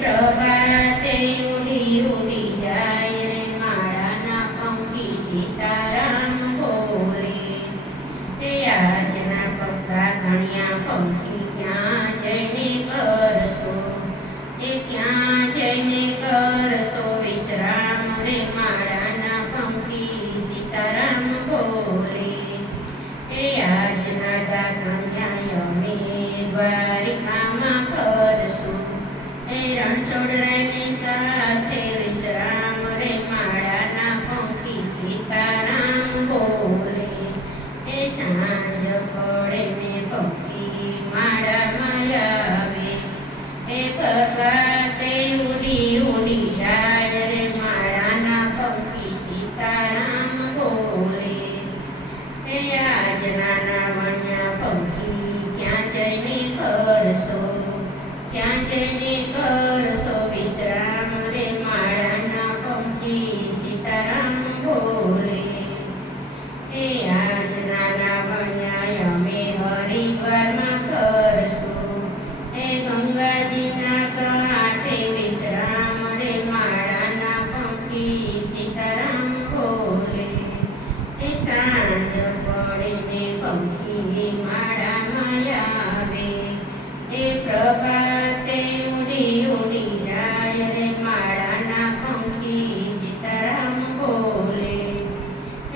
પ્રભાતે ઉડી ઉડી જાય રે માળાના પંખી સીતારામ બોલે. એ આજના પગલા ધણિયા પંખી ક્યાં જઈને કરશો, એ ક્યાં જઈને કરશો વિશ્રામ રે માળાના પંખી સીતારામ બોલે. એ આજના દાઘણિયા અમે દ્વારિકામાં કરશું, એ રણછોડરાયની સાથે વિશ્રામ રે માળાના પંખી સીતારામ બોલે. એ સાંજ પડે ને પંખી માળામાં આવે, એ પ્રભાતે ઉડી ઉડી જાય રે માળાના પંખી સીતારામ બોલે. એ આજના નાવણિયા પંખી ક્યાં જઈને કરશો, ક્યાં જઈને કરશો વિશ્રામ રે માળાના પંખી સીતારામ બોલે. એ આજના નાવણિયા અમે હરિદ્વારમાં કરશું, એ ગંગાજીના કાંઠે વિશ્રામ રે માળાના પંખી સીતારામ બોલે. એ સાંજ પડે ને પંખી માળામાં આવે, એ પ્રભાતે ઉડી ઉડી જાય રે માળાના પંખી સીતારામ બોલે.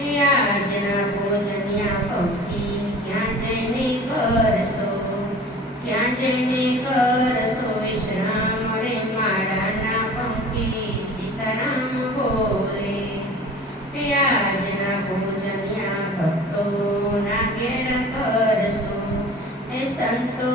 એ આજના ભોજનિયા પંખી ક્યાં જઈને કરશો, ક્યાં જઈને કરશો વિશ્રામ રે માળાના પંખી સીતારામ બોલે. એ આજના ભોજનિયા ભક્તોના ઘેર કરશો, એ સંતો